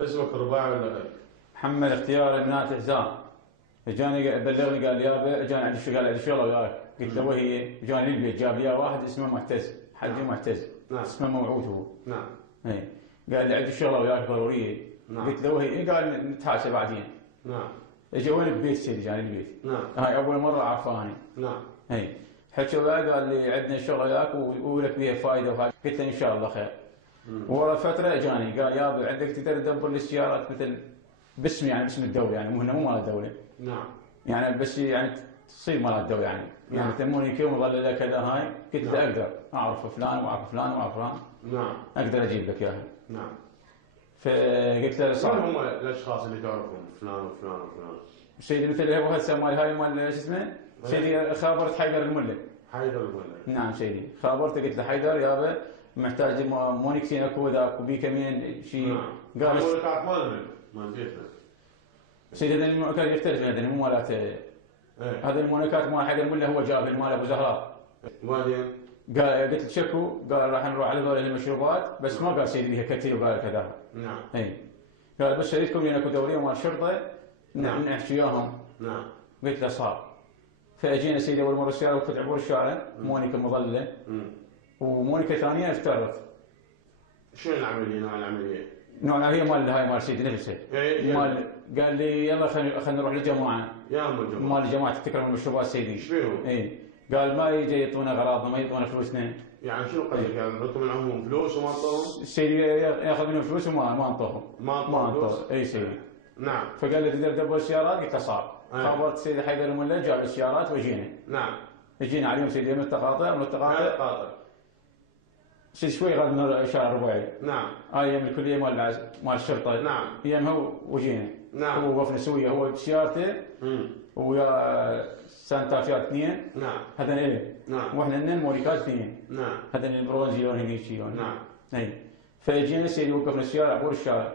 اسمك رباعي ولا غير؟ محمد اختيار منات حزام. اجاني بلغني قال يابا اجاني عندي شغل، عندي شغل وياك. قلت له وهي؟ اجاني البيت جاب لي واحد اسمه معتز، حجي نعم. معتز. نعم. اسمه موعود هو. نعم. اي قال لي عندي شغله وياك ضروريه. نعم. قلت له وهي؟ قال نتحاشى بعدين. نعم. اجى وين البيت سيدي؟ جاني البيت. نعم. هاي اول مره عرفاني. نعم. اي حكى وياي قال لي عندنا شغل وياك ولك بيها فائده وهذا. قلت له ان شاء الله خير. ورا فتره اجاني قال يابا عندك تقدر تدبر لي السيارات مثل باسمي، يعني باسم الدوله، يعني مو مال الدوله. نعم. يعني بس يعني تصير مال الدوله يعني. نعم. يعني تموني كيف مظلله كذا هاي. قلت له اقدر، اعرف فلان واعرف فلان واعرف فلان. نعم. اقدر اجيب لك اياها. نعم. فقلت له من صعب. هم الاشخاص اللي تعرفهم؟ فلان وفلان وفلان. سيدي مثل هو هسه مال هاي مال شو اسمه؟ سيدي خابرت حيدر المله. حيدر الملا. نعم سيدي خابرته، قلت له حيدر يابا محتاج مونكسين اكو ذاك وبيكامين شيء. نعم. قال المونيكات مال جيتنا. سيدي هذا المونكات يختلف، هذا مو مالات. هذا المونكات مال حيدر المله هو جاب مال ابو زهراء. وبعدين؟ قال قلت له شكو؟ قال راح نروح على هذول المشروبات، بس ما قال سيدي بيها كثير وقال كذا. نعم. اي قال بس اريدكم لان اكو دوريه مال شرطه نعم. نحكي وياهم. نعم. قلت له صار. فاجينا سيدي اول مره السياره وقفت عبور الشارع، مونيكا مظلله ومونيكا ثانيه افترت. شنو العمليه؟ نوع العمليه؟ نوع هي مال هاي مال سيدي نفسه. إيه مال قال لي يلا خلينا نروح للجماعه. يا الجماعه. مال جماعه تكرم المشروبات سيدي. ايش بيهم؟ اي قال ما يجي يعطونا اغراضنا، ما يعطونا فلوسنا. يعني شنو قصدك؟ يعني نطلب منهم فلوس وما نعطوهم؟ سيدي ياخذ منهم فلوس وما نعطوهم. ما نعطوهم فلوس؟ اي سيدي. نعم. فقال لي تقدر تدبر السيارات؟ قلت له صعب. خبرت سيدي حيدر الملا جاب السيارات وجينا. نعم. جينا عليهم سيدي من التقاطع سيدي شوي غير من شارع الرباعي. نعم. ايام الكليه مال الشرطه. نعم. ايامها وجينا. نعم. هو وقفنا سويه هو بسيارته ويا سانتافيات اثنين. نعم. هذا ايه. نعم. واحنا لنا موريكات اثنين. نعم. هذا البرونزي لون هذيك شيء. نعم. اي فجينا سيدي وقفنا السياره عبور الشارع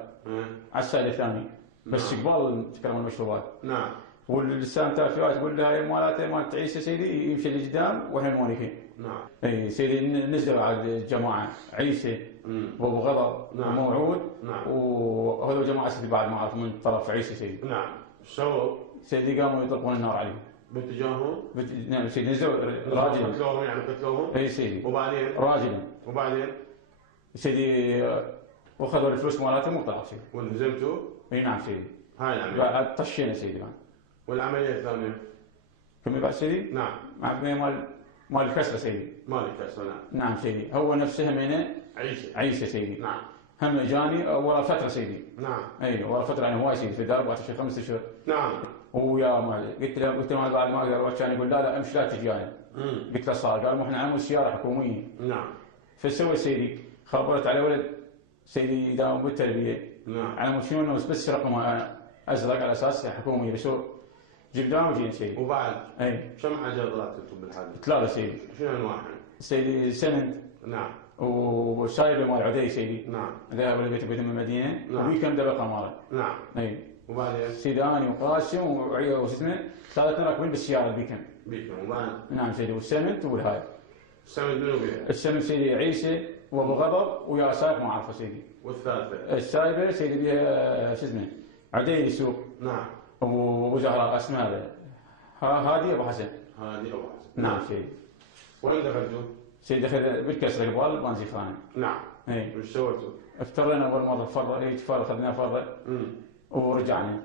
على السايد الثاني بس قبال تكلمون المشروبات. نعم. والسانتافيات يقول لها مالته مال تعيسه سيدي يمشي لقدام واحنا المونيكين. نعم. اي سيدي نزلوا على الجماعه عيسى وابو غضب. نعم. وموعود. نعم. وهذول جماعه سيدي بعد ما اعرف من طرف عيسى سيدي. نعم. ايش سووا؟ سيدي قاموا يطلقون النار عليهم. باتجاههم؟ نعم سيدي نزلوا راجل. قتلوهم يعني قتلوهم؟ اي سيدي. وبعدين؟ راجل. وبعدين؟ سيدي واخذوا الفلوس مالتهم وطلعوا سيدي. ونزلتوا؟ اي نعم سيدي. هاي العمليه. بعد طشينا سيدي بعد. والعمليه الثانيه؟ كم بعد سيدي؟ نعم. مال الكسره سيدي. مال الكسره. نعم. نعم سيدي هو نفسه همينه. عيسى سيدي. نعم. هم اجاني ورا فتره سيدي. نعم. اي ورا فتره يعني هواي سيدي في 4 اشهر 5 اشهر. نعم. ويا ما قلت له بعد ما اقدر، كان يقول لا امشي لا تجي انا. قلت له صار. قال احنا عمو سياره حكوميه. نعم. فسوى سيدي خبرت على ولد سيدي يداوم بالتربيه. نعم. على مود شنو بس رقمه ازرق على اساس حكومي بس هو جبناه وجينا سيدي. وبعد؟ اي كم عجله طلعت انتم بالحادث؟ 3 سيدي. شنو انواعها؟ سيدي سمنت. نعم. وسايبه مال عدي سيدي. نعم. ذهب الى بيت من المدينه. نعم. ويكم دبقه ماله. نعم. اي وبعدين؟ سيدي اني وقاسم وعيا وش اسمه ثلاثه راكبين بالسياره البيكم. وبعد؟ نعم سيدي والسمنت والهاي. السمنت منو بيها؟ السمنت سيدي عيسى وابو غضب ويا سايق ما اعرفه سيدي. والثالثه؟ السايبه سيدي بيها شو اسمه عدي يسوق. نعم. وابو زهراء اسمه هذا هادي ابو حسن. هادي ابو حسن. نعم سيدي. وين دخلتوا؟ سيدي دخل بالكسره قبال بنزي خانه. نعم. اي وش سويتوا؟ افترينا اول مره فرة اخذنا فرة. ورجعنا.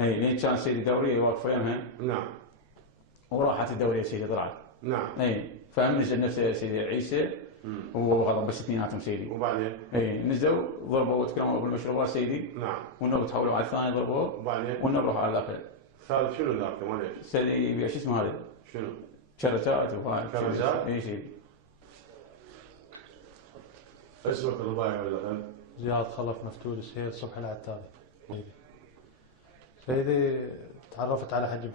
اي لين كان سيدي دوريه واقفه يمها. نعم. وراحت الدوريه سيدي طلعت. نعم. اي فهم نزل نفسه سيدي عيسى وغضب بس اثنيناتهم سيدي. وبعدين؟ اي نزلوا ضربوا وتكرموا بالمشروبات سيدي. نعم. والنوب تحولوا على الثاني ضربوه. وبعدين؟ ونروح على الاخر. الثالث شنو ذاك ما ليش؟ سيدي شو اسمه هذا؟ شنو؟ كرزات وهاي. كرزات؟ اي سيدي. اسمك الرباعي ولا غير؟ زياد خلف مفتول السيد صبح العتابي. سيدي تعرفت على حج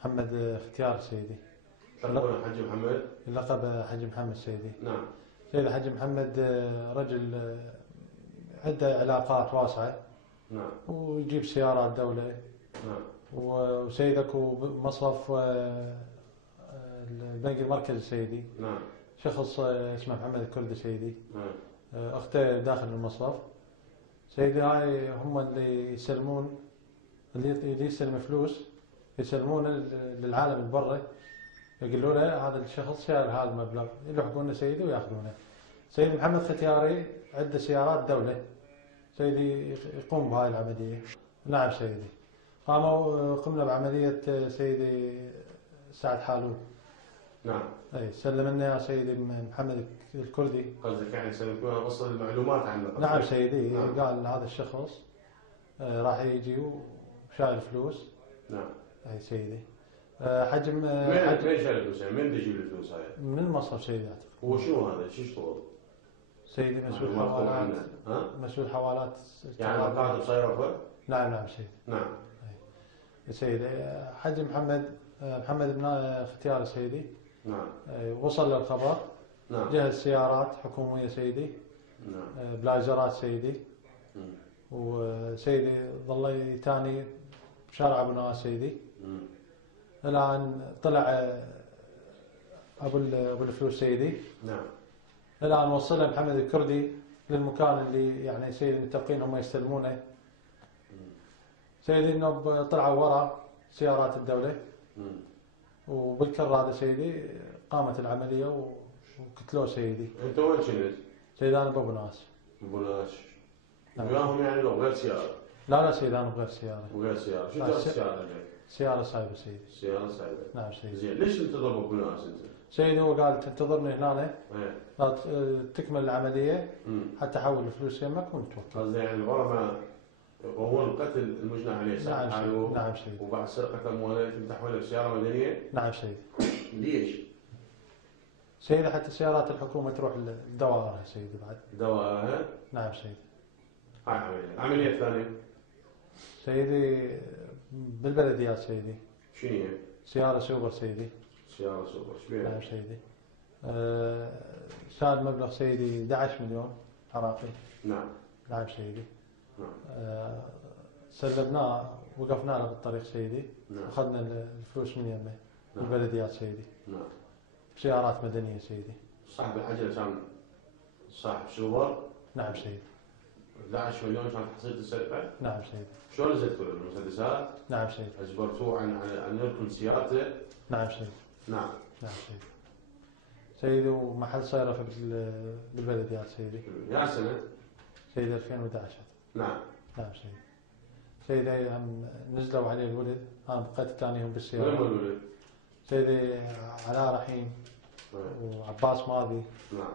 محمد اختيار سيدي. تقول حج محمد؟ اللقب حج محمد سيدي. نعم. سيدي حج محمد رجل عنده علاقات واسعة. نعم. ويجيب سيارات دولة. نعم. وسيدك مصرف البنك المركزي سيدي. سيدي هاي هم اللي يسلمون، اللي يسلم فلوس يسلمون للعالم اللي برا، يقولوا له هذا الشخص شال هذا المبلغ، يلحقونه سيدي وياخذونه. سيدي محمد ختياري عنده سيارات دولة سيدي يقوم بهاي العملية. نعم سيدي. قمنا بعملية سيدي سعد حالون. نعم. اي سلم لنا يا سيدي محمد الكردي. قصدك يعني سنكون وصل المعلومات عنه؟ نعم سيدي. نعم. قال هذا الشخص راح يجي وشايل فلوس. نعم. اي سيدي. حجم من شال الفلوس يعني؟ من يجيب الفلوس هاي؟ من المصرف سيدي اعتقد. هو شنو هذا؟ شو يشتغل؟ سيدي مسؤول معلومات حوالات. عنه. ها؟ مسؤول حوالات. يعني مقاطع صيرفة؟ نعم نعم سيدي. نعم. سيدي حج محمد بن ختياري سيدي. نعم. وصل للخبر. نعم. جهز سيارات حكومية سيدي. نعم. بلاجرات سيدي. مم. وسيدي ظل يتاني بشارع ابو نواس سيدي. مم. الان طلع ابو الفلوس سيدي. نعم. الان وصل محمد الكردي للمكان اللي يعني سيدي متفقين هم يستلمونه. سيدي انه طلعوا ورا سيارات الدولة. مم. وبالكر هذا سيدي قامت العملية وقتلوه سيدي. انت وين كنت؟ سيدي انا بابو ناس. ابو ناس. نعم. وياهم يعني لو غير سيارة؟ لا سيدي انا بغير سيارة. وغير سيارة، شو لا، جاب السيارة هذيك؟ سيارة سايبة سيدي. سيارة سعيدة. نعم سيدي. زين، ليش انت تضرب ابو ناس انت؟ سيدي هو قال تنتظرني هنا ايه. لا تكمل العملية امم. حتى احول الفلوس يمك ونتوكل. قصدي يعني ورا ما هو القتل المجنى عليه سعد نعم حالون. سيدي. نعم سيدي. وبعد سرقة اموال يتم تحويلها بسيارة مدنية؟ نعم سيدي. ليش؟ سيدي حتى سيارات الحكومة تروح لدوائرها سيدي بعد. دواءها؟ نعم سيدي. هاي عملية، العملية الثانية سيدي بالبلديات سيدي. شنو هي؟ سيارة سوبر سيدي. سيارة سوبر، ايش بيها؟ نعم سيدي. شال مبلغ سيدي 11 مليون عراقي. نعم. نعم سيدي. نعم. سلمناه وقفنا له بالطريق سيدي. نعم. اخذنا الفلوس من يمه. نعم. البلديات سيدي. نعم. بسيارات مدنية سيدي. صاحب العجلة كان صاحب سوبر؟ نعم سيدي. 11 مليون كانت حصيلة السرقة؟ نعم سيدي. شلون زدتوا له المسدسات؟ نعم سيدي. اجبرتوه عن يركن سيارته؟ نعم سيدي. نعم. نعم سيدي. سيدي ومحل صيرفة بالبلديات سيدي. يا سنة؟ سيدي 2011. نعم. نعم سيدي. سيدي هم نزلوا عليه الولد، انا بقيت ثانيهم وين بالسيارة. الولد؟ سيدي علاء رحيم وعباس ماضي نعم.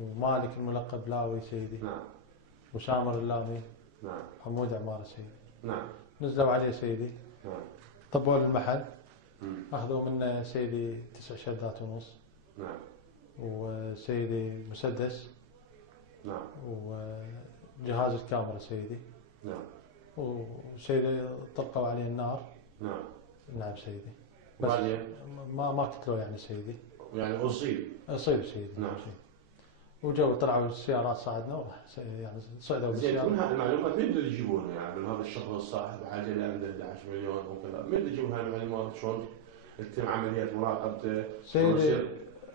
ومالك الملقب لاوي سيدي. نعم. وسامر اللامي. نعم. حمود عمارة سيدي. نعم. نزلوا عليه سيدي. نعم. طبوا المحل. مم. اخذوا منه سيدي 9 شدات ونص. نعم. وسيدي مسدس. نعم. وجهاز الكاميرا سيدي. نعم. وسيدي طلقوا عليه النار. نعم. نعم سيدي. بس وبعدين؟ ما قتلوه يعني سيدي. يعني أصيب؟ اصيب سيدي. نعم. سيدي. وجو طلعوا السيارات صعدنا وراح يعني صعدوا زين، كل بالسيارة. هذه المعلومات من اللي يجيبونها يعني؟ من هذا الشخص صاحب عجلة عنده 11 مليون وكذا، من اللي يجيبون هاي المعلومات؟ شلون تتم عمليات مراقبته؟ سيدي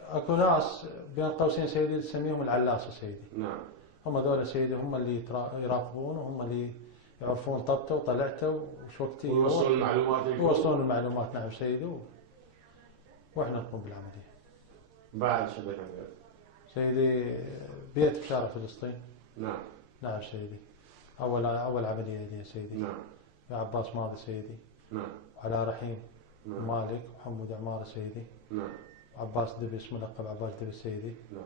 اكو ناس بين قوسين سيدي تسميهم العلاسة سيدي. نعم. هم ذولا سيدي هم اللي يراقبون وهم اللي يعرفون طبته وطلعته وش وقت ويوصلون المعلومات لكم؟ يوصلون المعلومات. نعم سيدي. واحنا نقوم بالعملية. بعد شو كان غير؟ سيدي بيت بشارع فلسطين. نعم. نعم سيدي. أول عملية دي سيدي. نعم. يا عباس ماضي سيدي. نعم. وعلى رحيم. نعم. مالك وحمود عمارة سيدي. نعم. وعباس دبس ملقب عباس دبس سيدي. نعم.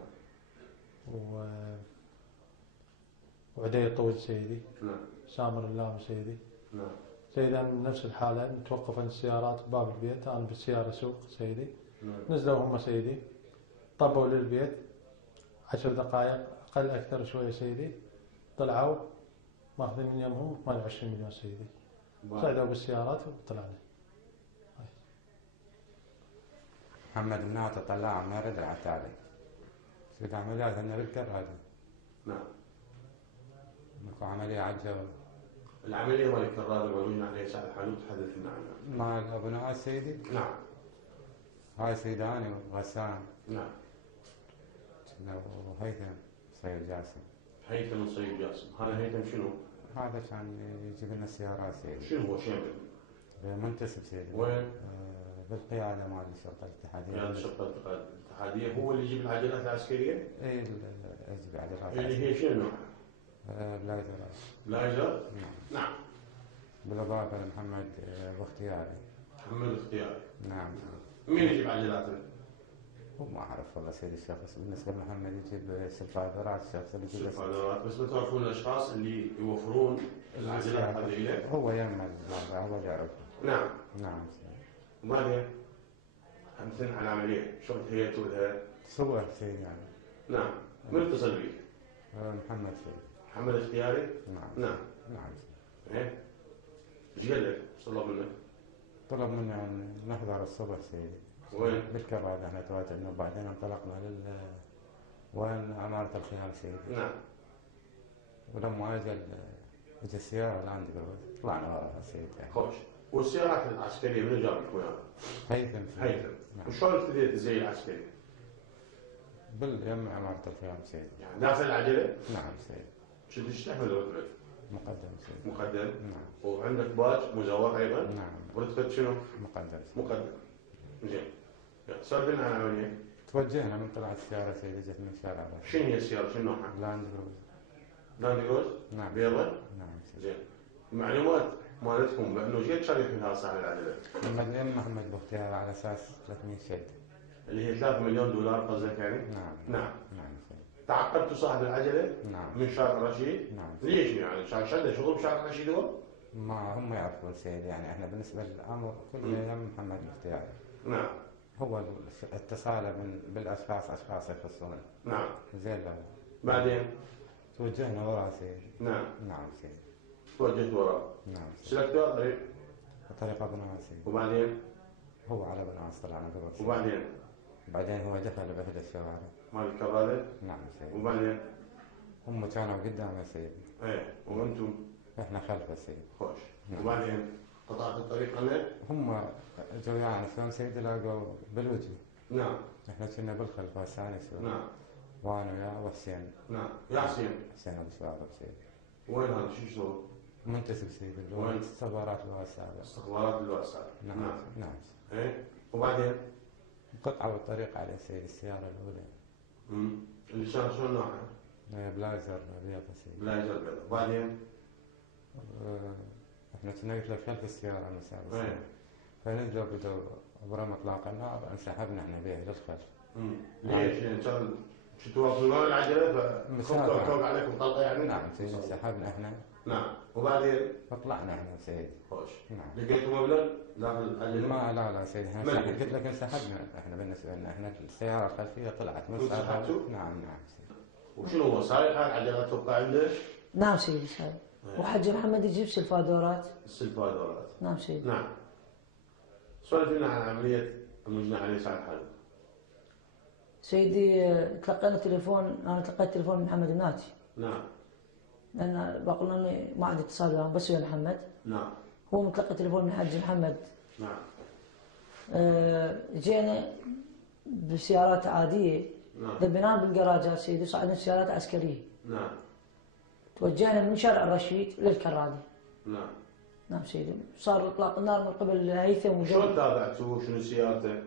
وعدي الطويل سيدي. نعم. سامر اللام سيدي. نعم. سيدي أنا بنفس الحالة نتوقف عن السيارات بباب البيت، أنا بالسيارة سوق سيدي. نعم. نزلوا هم سيدي طبوا للبيت 10 دقائق أقل أكثر شوية سيدي. طلعوا ماخذين من يمهم 28 مليون سيدي. صعدوا بالسيارات وطلعنا. محمد مناطة طلع مرض العتالي. سيد عمليات عندنا بالكرادة. نعم. ماكو عملية عجل. العملية مال الكرادة مالوين عليه سعد حالون، تحدث لنا عنها. مال أبو نواس سيدي. نعم. هاي سيداني وغسان. نعم. وهيثم سيد جاسم. هيثم من صيد جاسم، هذا هيثم شنو؟ هذا كان يجيب لنا السيارات سيدي. شنو هو شامل؟ منتسب سيدي. وين؟ بالقيادة مال الشرطة الاتحادية. قيادة الشرطة الاتحادية، هو اللي يجيب العجلات العسكرية؟ اي يجيب عجلات. اللي هي شنو نوعها؟ بلايزر. لايزر؟ نعم. بالإضافة لمحمد باختياري. محمد اختياري. نعم. مين يجيب عجلاته؟ هو ما أعرف والله سيدي الشخص، بالنسبة لمحمد يجيب سلفادرات، الشخص اللي يجيب سلفادرات، بس ما تعرفون الأشخاص اللي يوفرون العجلات هذه إليه؟ هو يعمل هو اللي يعرف. نعم. نعم سيدي. وبعدين؟ أمثل على العملية، شلون تهيئتوا لها؟ صور سيدي يعني. نعم. من اتصل بك؟ محمد سيدي. محمد اختياري؟ نعم. نعم. نعم. ايه؟ ايش قال لك؟ طلب منك؟ طلب منا أن نحضر الصبح سيدي. وين؟ بالكرادة احنا تواجدنا وبعدين انطلقنا وين أمارة الخيام سيدي. نعم. ولما اجى السيارة الآن طلعنا وراها سيدي. خوش. والسيارات العسكرية من جاب لك وياها؟ هيثم. هيثم. نعم. وشلون ابتديت زي العسكري؟ باليم عمارة الخيام سيدي. يعني داخل العجلة؟ نعم سيدي. شو ايش تحمل رتبة؟ مقدم سيدي. مقدم؟ نعم. وعندك باج مزور أيضا؟ نعم. ورتبة شنو؟ مقدم سيدي. مقدم. زين. سولف لنا عن العملية. توجهنا من طلعت السيارة سيدي، جت من شارع الرشيد. شنو هي السيارة؟ شنو نوعها؟ لاند كروز. لاند كروز؟ نعم. بيضة؟ نعم سيدي. زين. المعلومات مالتكم بأنه جيت شريك منها صاحب العجلة. محمد باختيار على أساس 300 شد. اللي هي 3 مليون دولار قصدك يعني؟ نعم. نعم. نعم سيدي. تعقبتوا صاحب العجلة؟ نعم. من شارع الرشيد؟ نعم. ليش يعني؟ عشان عنده شغل بشارع الرشيد هو؟ ما هم يعرفون سيدي، يعني احنا بالنسبة للأمر كله يم محمد باختيار. نعم. هو اتصاله بالاشخاص اشخاص يخصون. نعم. زين لو بعدين؟ توجهنا وراه سيدي. نعم. نعم سيدي. توجهت وراه. نعم سيدي. سلكتوا طريق. طريقة بناس سيدي. وبعدين؟ هو على بناس طلعنا قبل سيدي. وبعدين؟ بعدين هو دخل بإحدى الشوارع. مال الكبارة؟ نعم سيدي. وبعدين؟ هم كانوا قدامه سيدي. ايه وانتم؟ احنا خلفه سيدي. خوش. نعم. وبعدين؟ قطعت الطريق عنه؟ هم جو يعني شلون سيدي لاقوا بالوجه. نعم. احنا كنا بالخلف هسه سوا. نعم. وانا وياه وحسين. نعم. يا حسين. حسين ابو شوارب سيدي. وين هذا؟ شو شغل؟ منتسب سيدي. وين؟ استخبارات الواسعة. استخبارات الواسعة. نعم. نعم. نعم. ايه وبعدين؟ قطعوا الطريق على سيدي السيارة الأولى. اللي شلون نوعها؟ بلايزر بيضة سيدي. بلايزر بيضة. وبعدين؟ احنا كنا قلت لك خلف السيارة المسافة. ايه. فنزلوا بدوا برا اطلاق النار انسحبنا احنا به للخلف. ليش؟ يعني كان شو توصلون العجلة فوق عليكم طلقة يعني؟ نعم سيدي انسحبنا احنا. نعم. وبعدين؟ فطلعنا احنا سيدي. خوش. نعم. لقيتوا مبلغ داخل العجلة؟ ما لا سيدي احنا قلت لك انسحبنا احنا بالنسبة لنا احنا السيارة الخلفية طلعت من انسحبتوا؟ نعم نعم سيدي. وشنو هو سايق هاي العجلة توقع عنده؟ نعم سيدي سايق. وحجي محمد يجيب سلفادورات. السلفادورات. نعم سيدي. نعم. سولف لنا عن عملية المجني عليه سعد حلب. سيدي تلقينا تليفون، انا تلقيت تليفون من محمد الناتي. نعم. لان بقول اني ما عندي اتصال وياه بس ويا محمد. نعم. هو متلقي تليفون من حج محمد. نعم. جينا بسيارات عاديه. نعم. ذبيناها بالجراجات سيدي، صعدنا سيارات عسكريه. نعم. توجهنا من شارع الرشيد للكرادة. نعم. نعم سيدي. صار اطلاق النار من قبل هيثم شلون تابعتوه؟ شنو سيارته؟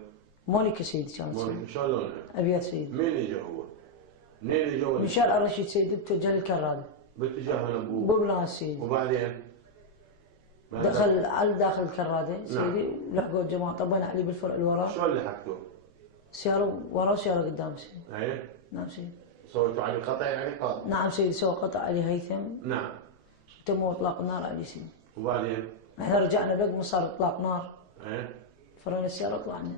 مونيكا سيدي كانت. مونيكا. شلون لونها؟ ابيض سيدي. مين اجى هو؟ منين اجوا؟ من شارع الرشيد سيدي بتوجه للكرادة. باتجاه هنا ببلاس سيدي. وبعدين؟ دخل على داخل الكرادة سيدي. لحقوا الجماعة طبينا عليه بالفرع اللي وراه. شلون لحقتوه؟ سيارة وراه وسيارة قدام سيدي. ايه؟ نعم سيدي. سويتوا عليه قطع يعني قاطع؟ نعم سيدي سوى قطع عليه هيثم. نعم. تموا اطلاق النار عليه سيدي. وبعدين؟ احنا رجعنا رقم صار اطلاق نار. ايه؟ فرينا السيارة طلعنا.